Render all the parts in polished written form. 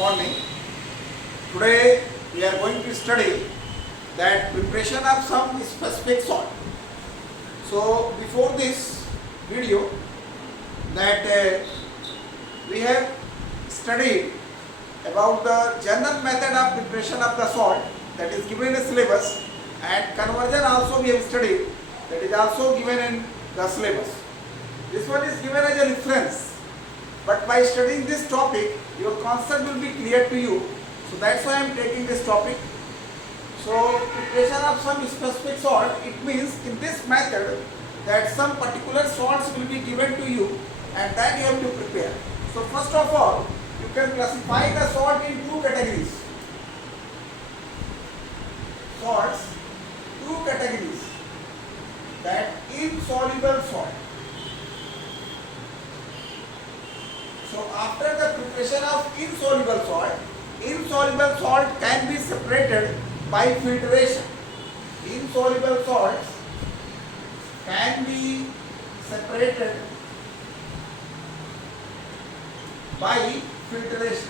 morning. Today we are going to study that preparation of some specific salt. So before this video that we have studied about the general method of preparation of the salt that is given in the syllabus, and conversion also we have studied, that is also given in the syllabus. This one is given as a reference, but by studying this topic your concept will be clear to you. So that's why I am taking this topic. So preparation of some specific salt, it means in this method that some particular salts will be given to you and that you have to prepare. So first of all, you can classify the salt in two categories. Salts, two categories. That insoluble salt. So after the preparation of insoluble salt can be separated by filtration. Insoluble salts can be separated by filtration.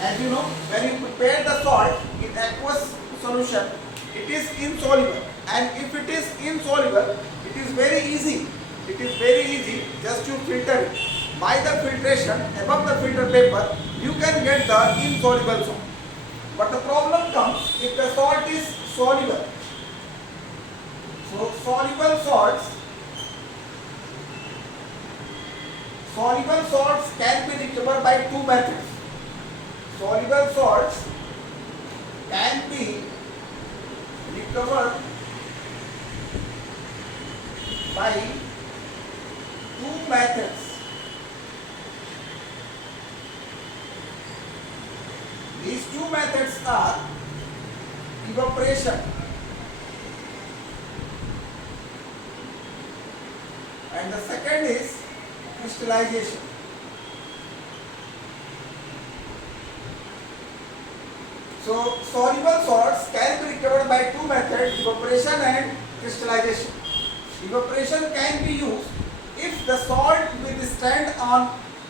As you know, when you prepare the salt in aqueous solution, it is insoluble, and if it is insoluble, it is very easy. It is very easy, just you filter it. By the filtration, above the filter paper, you can get the insoluble salt. But the problem comes if the salt is soluble. So soluble salts can be recovered by two methods. Soluble salts can be recovered by two methods. These two methods are evaporation and the second is crystallization. So soluble salts can be recovered by two methods, evaporation and crystallization. Evaporation can be used if the salt withstand on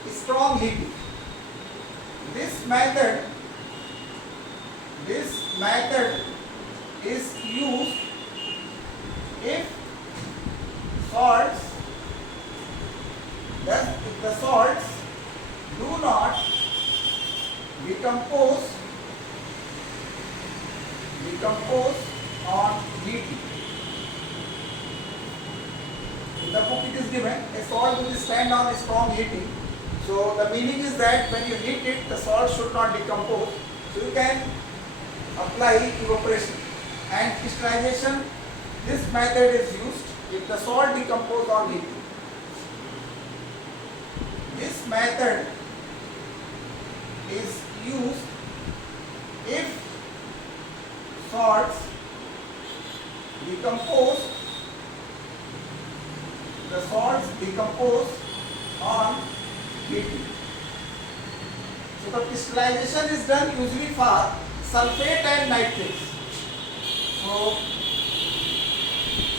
strong heat. This method is used if the salts do not decompose on heating. In the book it is given a salt will stand on strong heating. So the meaning is that when you heat it, the salt should not decompose. So you can apply evaporation and crystallization. This method is used if the salt decomposes on heating. This method is used if salts decompose on heating. So the crystallization is done usually for sulfate and nitrates. So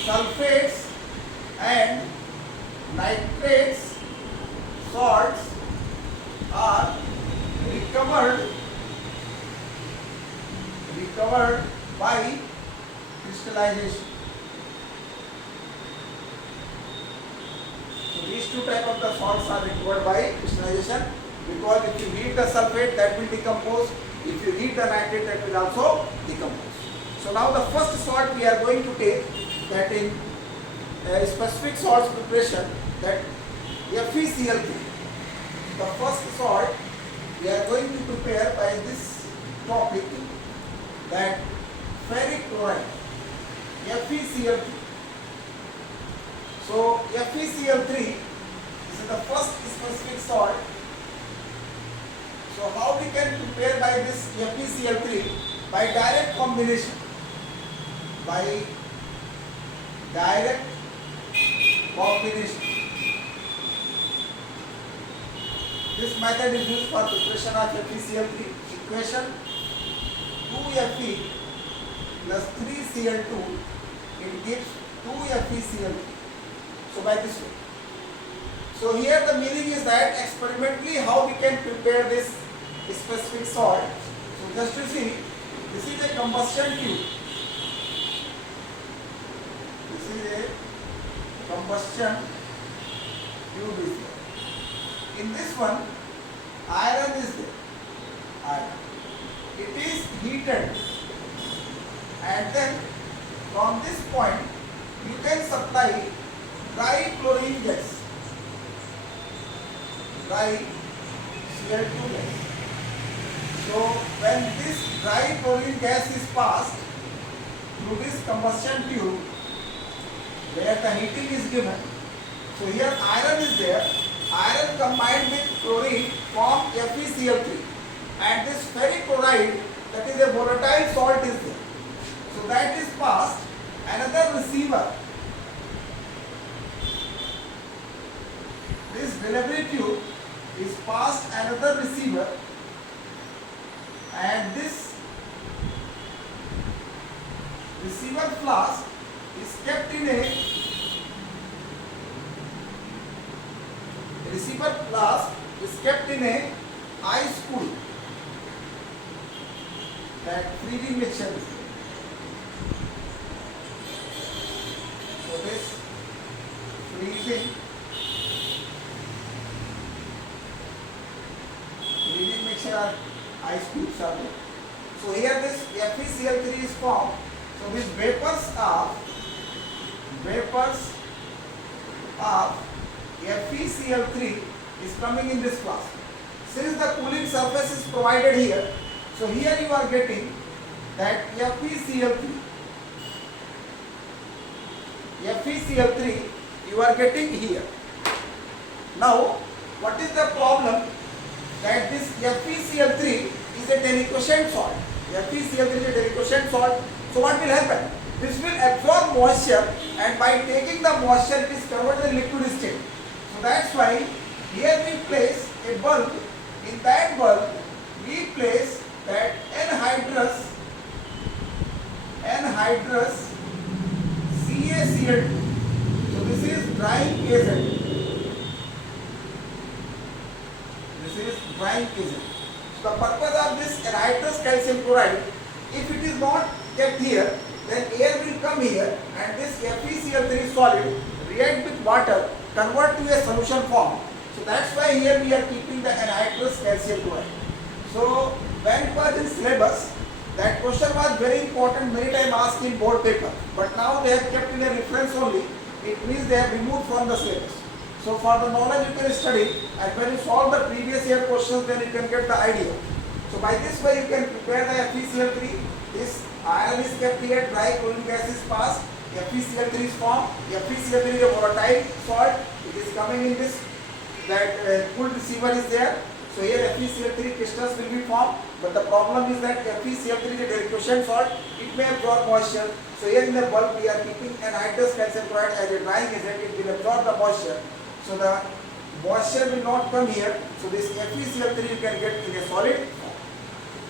sulfates and nitrates salts are recovered by crystallization. So these two types of the salts are recovered by crystallization, because if you heat the sulfate, that will decompose. If you heat the nitrate, that will also decompose. So now the first salt we are going to take, that in specific salts preparation, that FeCl3. The first salt we are going to prepare by this topic, that ferric chloride, FeCl3. So FeCl3, this is the first specific salt. So how we can prepare by this FeCl3? By direct combination. This method is used for preparation of FeCl3. Equation 2Fe plus 3Cl2, it gives 2FeCl3. So by this way, So here the meaning is that experimentally how we can prepare this specific salt. So just to see, this is a combustion tube. This is a combustion tube is there. In this one, iron is there. Iron. It is heated, and then from this point you can supply dry chlorine gas. Dry CO2 gas. So when this dry chlorine gas is passed through this combustion tube where the heating is given, so here iron is there. Iron combined with chlorine form FeCl3, and this ferric chloride, that is a volatile salt, is there. So that is passed another receiver. This delivery tube is passed another receiver, and this receiver flask is kept in a ice cool, that freezing mixture is there. So this freezing mixture are ice cubes are there. So here this FeCl3 is formed. So these vapors of FeCl3 is coming in this flask. Since the cooling surface is provided here, so here you are getting that FeCl3 you are getting here. Now what is the problem? That this FeCl3 is a deliquescent salt. FeCl3 is a deliquescent salt. So what will happen? This will absorb moisture, and by taking the moisture it is converted in liquid state. So that's why here we place a bulb. In that bulb we place that anhydrous CaCl2. So this is drying agent. Drying agent. So the purpose of this anhydrous calcium chloride, if it is not kept here, then air will come here, and this FeCl3 solid react with water, convert to a solution form. So that's why here we are keeping the anhydrous calcium chloride. So when it was in syllabus, that question was very important, many times asked in board paper. But now they have kept in a reference only. It means they have removed from the syllabus. So for the knowledge you can study, and when you solve the previous year questions, then you can get the idea. So by this way you can prepare the FeCl3. This iron is kept here, dry chlorine gas is passed, FeCl3 is formed. FeCl3 is a volatile salt. It is coming in this, that cooled receiver is there. So here FeCl3 crystals will be formed, but the problem is that FeCl3 is a deliquescent salt. It may absorb moisture. So here in the bulb we are keeping anhydrous calcium chloride as a drying agent. It will absorb the moisture. So the moisture will not come here. So this FeCl3 you can get in a solid form.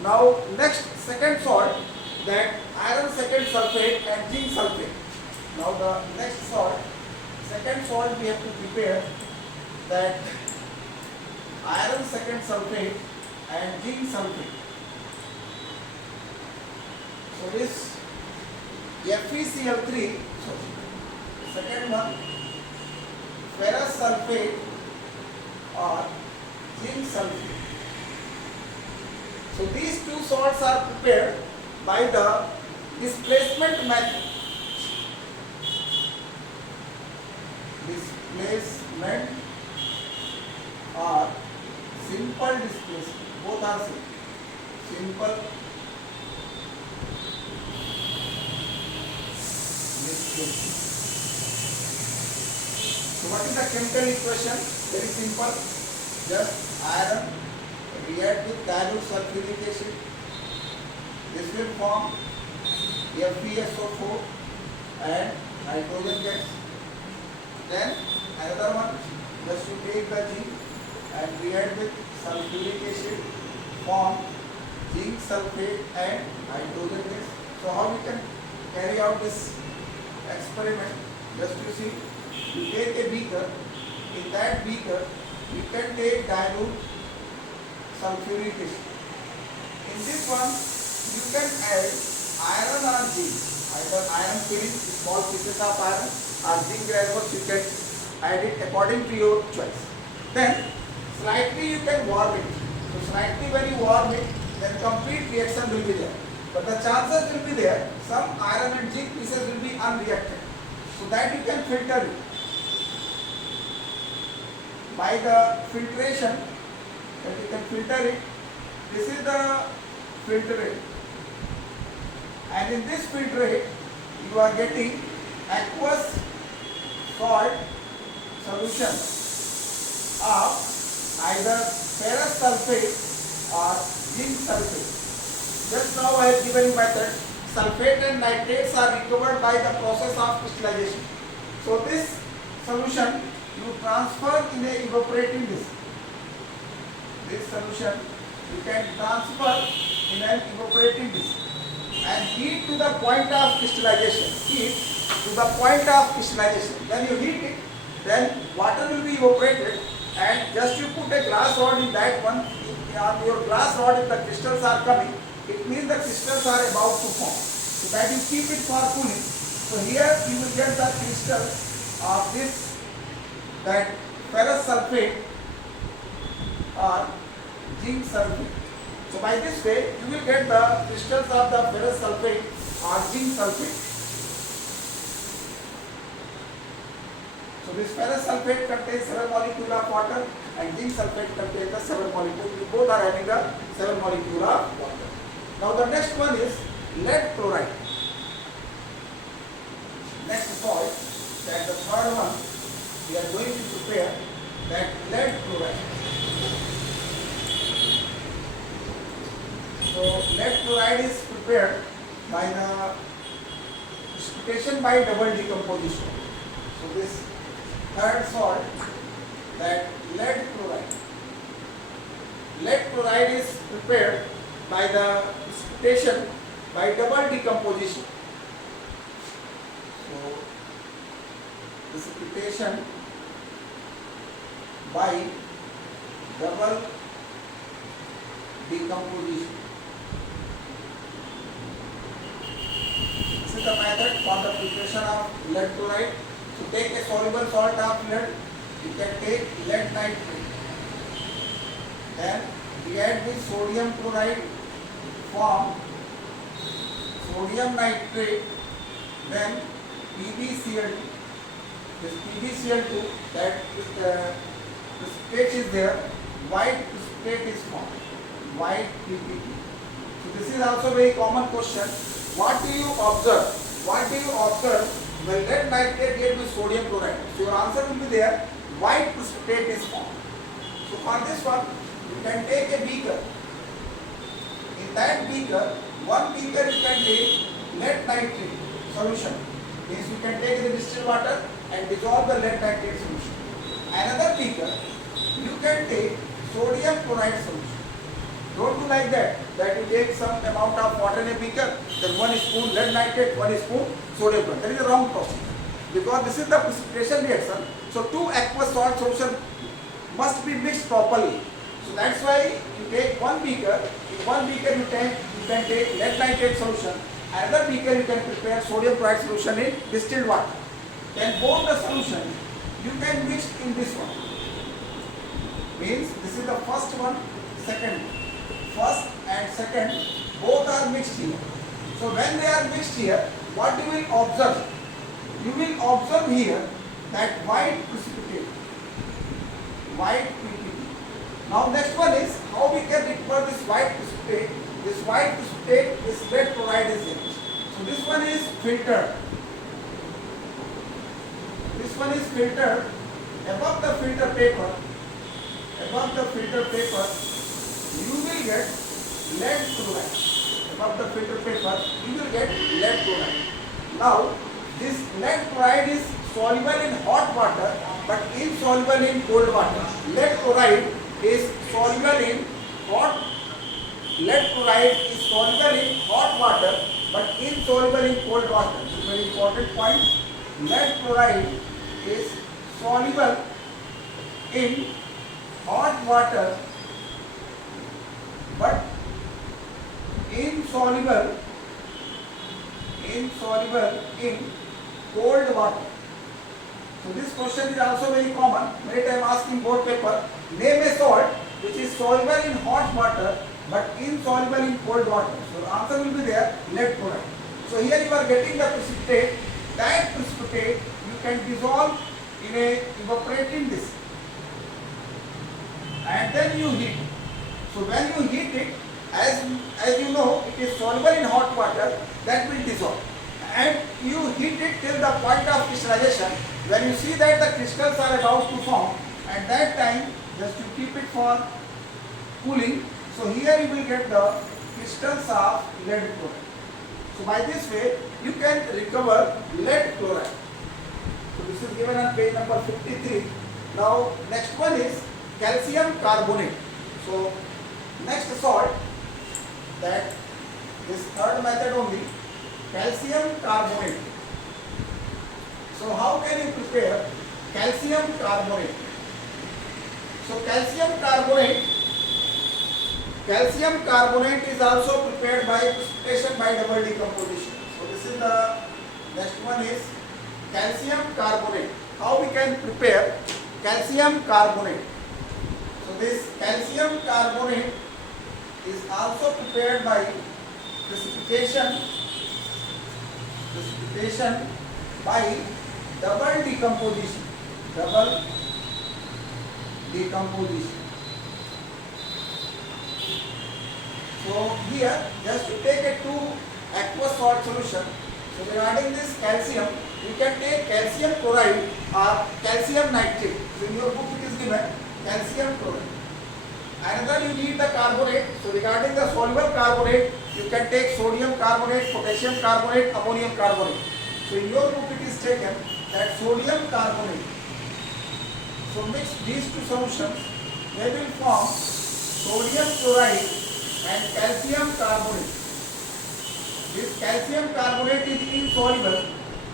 Now next, second salt, that iron second sulfate and zinc sulfate. Now the next salt, second salt we have to prepare, that iron second sulfate and zinc sulfate. So this FeCl3, second one, ferrous sulfate or zinc sulfate. So these two salts are prepared by the displacement method. Displacement or simple displacement, both are same. Simple displacement. So what is the chemical equation? Very simple. Just iron react with dilute sulfuric acid. This will form FeSO4 and nitrogen gas. Then another one, just to take the zinc and react with sulfuric acid, form zinc sulfate and nitrogen gas. So how we can carry out this experiment? Just to see, you take a beaker in that beaker you can take dilute sulfuric acid. In this one you can add iron or zinc, either iron filling small pieces of iron or zinc granules. You can add it according to your choice. Then slightly you can warm it. So slightly when you warm it, then complete reaction will be there. But the chances will be there, some iron and zinc pieces will be unreacted. So that you can filter it. By the filtration, that you can filter it. This is the filtrate. And in this filtrate, you are getting aqueous salt solution of either ferrous sulfate or zinc sulfate. Just now I have given you method. Sulfate and nitrates are recovered by the process of crystallization. So this solution you transfer in a evaporating disk. This solution you can transfer in an evaporating disk and heat to the point of crystallization. Heat to the point of crystallization. When you heat it, then water will be evaporated, and just you put a glass rod in that one. On your glass rod, if the crystals are coming, it means the crystals are about to form. So that you keep it for cooling. So here you will get the crystals of this, that ferrous sulfate or zinc sulfate. So by this way you will get the crystals of the ferrous sulfate or zinc sulfate. So this ferrous sulfate contains 7 molecules of water and zinc sulfate contains the 7 molecules. Both are having the 7 molecules of water. Now the next one is lead chloride. Next salt, that the third one we are going to prepare, that lead chloride. So lead chloride is prepared by the precipitation by double decomposition. So this third salt, that lead chloride. Lead chloride is prepared by the precipitation by double decomposition. So precipitation by double decomposition. This is the method for the preparation of lead chloride. So take a soluble salt of lead, you can take lead nitrate. Then we add the sodium chloride, form sodium nitrate, then PbCl2. This PbCl2, that precipitate is there, white precipitate is formed, white PPT. So this is also a very common question. What do you observe? What do you observe when lead nitrate react with sodium chloride? So your answer will be there, white precipitate is formed. So for this one, you can take a beaker. In that beaker, one beaker you can take lead nitrate solution. Means you can take the distilled water and dissolve the lead nitrate solution. Another beaker, you can take sodium chloride solution. Don't do like that you take some amount of water in a beaker, then 1 spoon lead nitrate, 1 spoon sodium chloride. That is the wrong process, because this is the precipitation reaction. So two aqueous salt solution must be mixed properly. So that's why you take one beaker. In one beaker you can take lead nitrate solution. Another beaker you can prepare sodium chloride solution in distilled water. Then both the solution you can mix in this one. Means this is the first one, second one. First and second both are mixed here. So when they are mixed here, what you will observe? You will observe here that white precipitate, white PPT. Now next one is how we can recover this white precipitate. This white precipitate, this lead chloride is in. So this one is filtered. This one is filtered. Above the filter paper, you will get lead chloride. Above the filter paper, you will get lead chloride. Now, this lead chloride is soluble in hot water but insoluble in cold water. Lead chloride is soluble in hot. Lead chloride is soluble in hot water but insoluble in cold water. This is a very important point. Lead chloride is soluble in hot water but insoluble in cold water. So this question is also very common. Many times asked in board paper. Name a salt which is soluble in hot water but insoluble in cold water. So the answer will be there, lead chloride. So here you are getting the precipitate. That precipitate you can dissolve in a evaporating disk and then you heat. So when you heat it, as you know, it is soluble in hot water, that will dissolve. And you heat it till the point of crystallization. When you see that the crystals are about to form, at that time just you keep it for cooling. So here you will get the crystals of lead chloride. So by this way you can recover lead chloride. So this is given on page number 53. Now next one is calcium carbonate. So next salt, that this third method only, calcium carbonate. So how can you prepare calcium carbonate? So calcium carbonate is also prepared by precipitation by double decomposition. So this is the next one is calcium carbonate. How we can prepare calcium carbonate? So this calcium carbonate is also prepared by precipitation by double decomposition. So here just to take a 2 aqueous salt solution. So regarding this calcium, you can take calcium chloride or calcium nitrate. So in your book it is given calcium chloride. Another you need the carbonate. So regarding the soluble carbonate, you can take sodium carbonate, potassium carbonate, ammonium carbonate. So in your book it is taken that sodium carbonate. So mix these two solutions, they will form sodium chloride and calcium carbonate. This calcium carbonate is insoluble,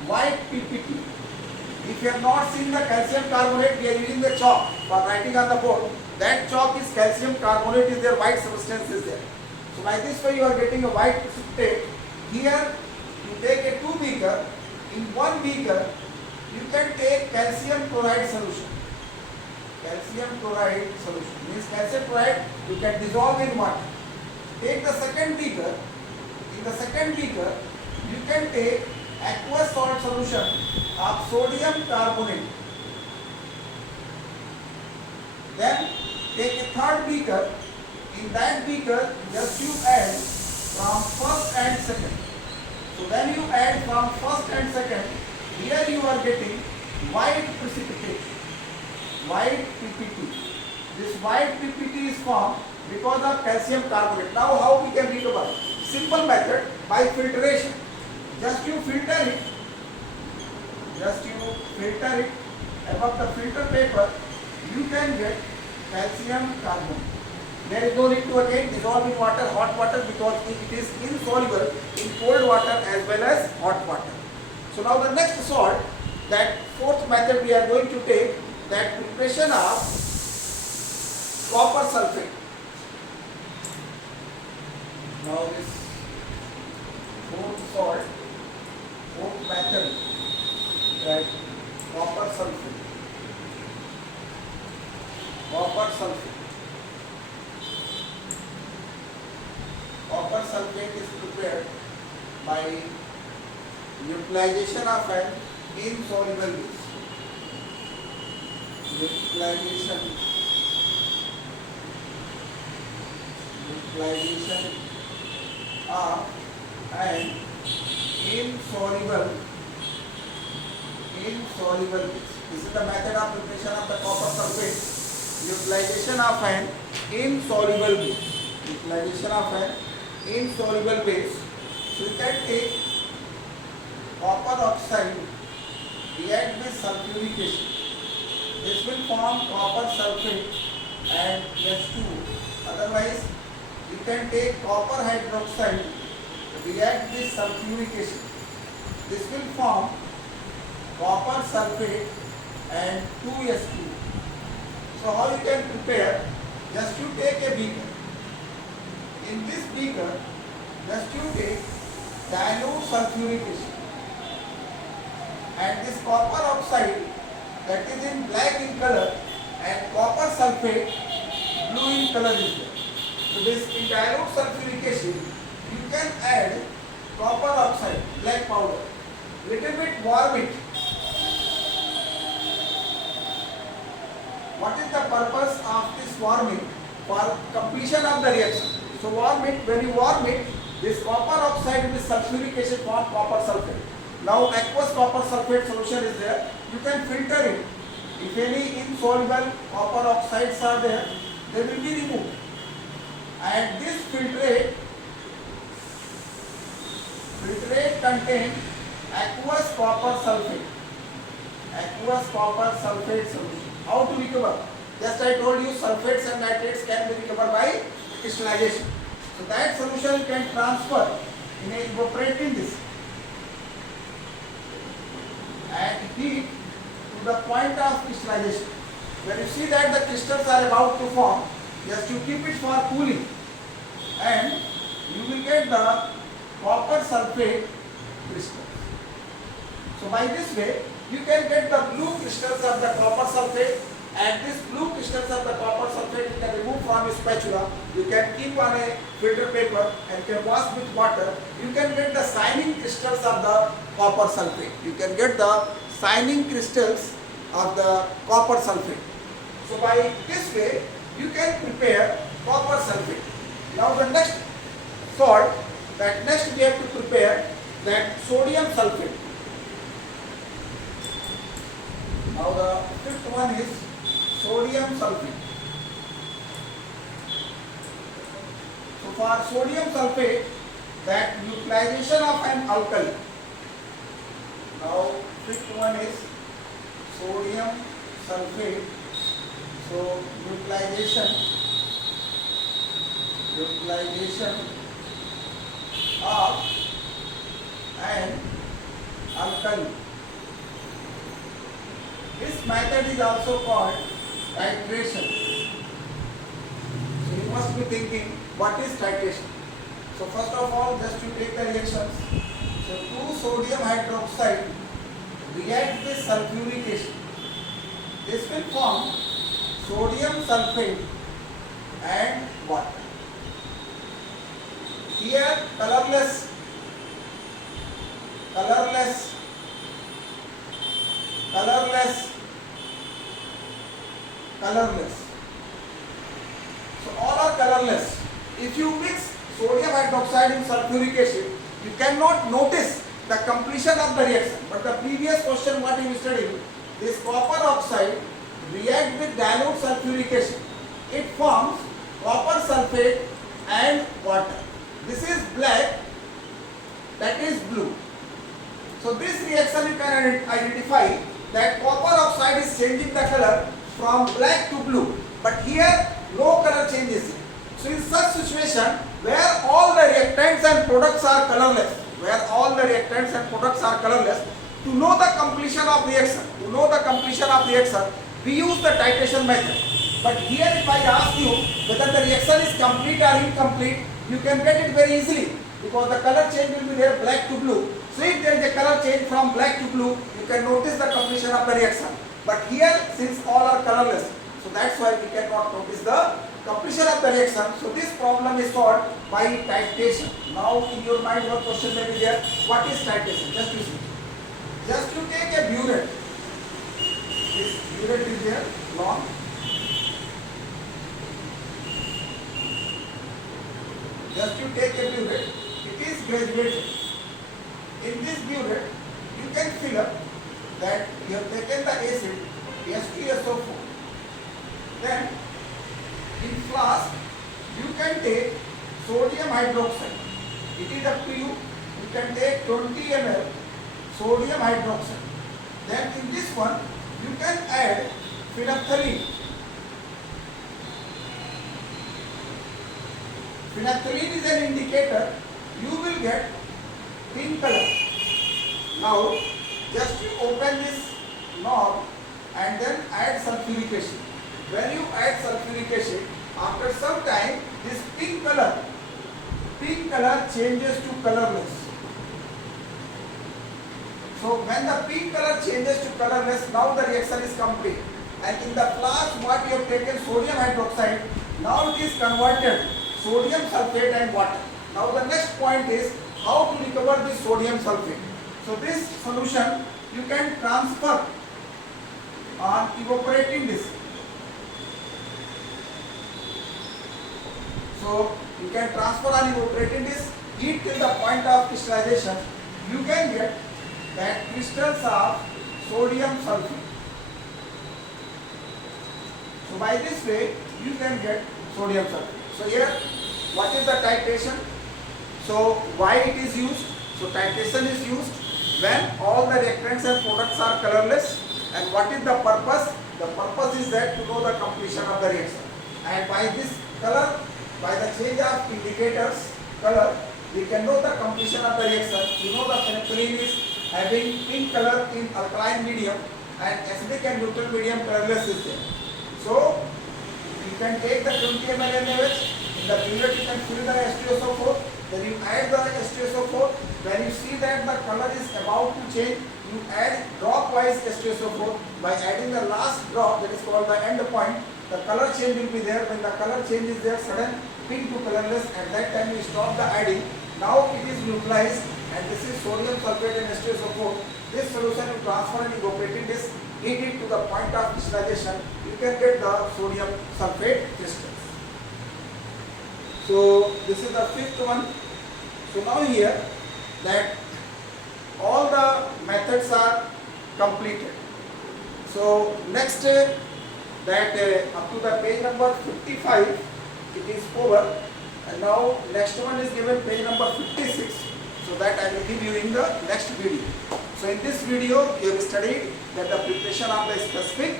white PPT. If you have not seen the calcium carbonate, we are using the chalk for writing on the board. That chalk is calcium carbonate, is there, white substance is there. So by this way you are getting a white precipitate. Here you take a 2 beaker. In 1 beaker you can take calcium chloride solution. Means calcium chloride you can dissolve in water. Take the second beaker. In the second beaker you can take aqueous salt solution of sodium carbonate. Then take a third beaker. In that beaker just you add from first and second. So when you add from first and second, here you are getting white precipitate, white PPT. This white PPT is formed because of calcium carbonate. Now how we can recover? Simple method, by filtration. Just you filter it above the filter paper, you can get calcium carbonate. There is no need to again dissolve in water, hot water, because it is insoluble in cold water as well as hot water. So now the next salt, that fourth method we are going to take, that preparation of copper sulfate. Now this fourth salt, fourth method, that copper sulfate. Copper sulfate is prepared by utilization of an insoluble base. Utilization of an insoluble base. This is the method of preparation of the copper sulfate. Utilization of an insoluble base. So you can take copper oxide, react with sulfuric acid. This will form copper sulfate and H2. Otherwise, you can take copper hydroxide, react with sulfuric acid. This will form copper sulfate and 2H2. So how you can prepare? Just you take a beaker. In this beaker, just you take dilute sulfuric acid and this copper oxide that is in black in color and copper sulfate blue in color is there. So this in dilute sulfuric acid you can add copper oxide, black powder, little bit warm it. What is the purpose of this warming? For completion of the reaction. So warm it, when you warm it, this copper oxide with sulfuric acid form copper sulfate. Now aqueous copper sulfate solution is there. You can filter it. If any insoluble copper oxides are there, they will be removed. And this filtrate contain aqueous copper sulfate. Aqueous copper sulfate solution. How to recover? Just I told you sulfates and nitrates can be recovered by crystallization. So that solution can transfer in a evaporating disk and heat to the point of crystallization. When you see that the crystals are about to form, just you keep it for cooling and you will get the copper sulfate crystals. So by this way you can get the blue crystals of the copper sulfate, and this blue crystals of the copper sulfate you can remove from a spatula. You can keep on a filter paper and can wash with water. You can get the shining crystals of the copper sulfate. You can get the shining crystals of the copper sulfate. So by this way you can prepare copper sulfate. Now the next salt, that next we have to prepare that sodium sulfate. Now the fifth one is sodium sulfate. So for sodium sulfate, that utilization of an alkali. Now fifth one is sodium sulfate. So utilization of an alkali. This method is also called titration. So you must be thinking, what is titration? So first of all, just you take the reactions. So 2 sodium hydroxide react with sulfuric acid. This will form sodium sulfate and water. Here colorless. So all are colorless. If you mix sodium hydroxide in sulfuric acid, you cannot notice the completion of the reaction. But the previous question what you studied, this copper oxide react with dilute sulfuric acid. It forms copper sulfate and water. This is black, that is blue. So this reaction you can identify that copper oxide is changing the color from black to blue, but here no color change is seen. So in such situation where all the reactants and products are colorless, to know the completion of reaction, we use the titration method. But here if I ask you whether the reaction is complete or incomplete, you can get it very easily because the color change will be there black to blue. So if there is a color change from black to blue, you can notice the completion of the reaction. But here since all are colorless, so that's why we cannot notice the completion of the reaction. So this problem is solved by titration. Now in your mind one question may be there, what is titration? Just you see. Just you take a burette. This burette is there, long. Just you take a burette. It is graduated. In this burette, you can fill up that you have taken the acid H2SO4. Then in flask, you can take sodium hydroxide. It is up to you. You can take 20 ml sodium hydroxide. Then in this one, you can add phenolphthalein. Phenolphthalein is an indicator. You will get pink color. Now, just you open this knob and then add sulfuric acid. when you add sulfuric acid, after some time this pink color changes to colorless. So when the pink color changes to colorless, now the reaction is complete. And in the flask what you have taken sodium hydroxide, now it is converted sodium sulfate and water. Now the next point is how to recover this sodium sulfate. So this solution you can transfer on evaporating disk. So you can transfer on evaporating disk, heat till the point of crystallization. You can get that crystals of sodium sulfate. So by this way you can get sodium sulfate. So here what is the titration? So why it is used? So titration is used when all the reactants and products are colorless. And what is the purpose? The purpose is that to know the completion of the reaction. And by this color, by the change of indicators color, we can know the completion of the reaction. You know the phenolphthalein is having pink color in alkaline medium and acidic and neutral medium colorless is there. So you can take the 20 ml NaOH, in the bullet you can fill the H2SO4, then you add the H2SO4. When you see that the color is about to change, you add drop wise H2SO4. By adding the last drop, that is called the end point, the color change will be there. When the color change is there, sudden pink to colorless, at that time you stop the adding. Now it is neutralized and this is sodium sulfate and H2SO4. This solution you transfer in evaporating disk, heat it to the point of crystallization, you can get the sodium sulfate crystals. So this is the fifth one. So now here that all the methods are completed. So next that up to the page number 55 it is over, and now next one is given page number 56. So that I will give you in the next video. So in this video you have studied that the preparation of the specific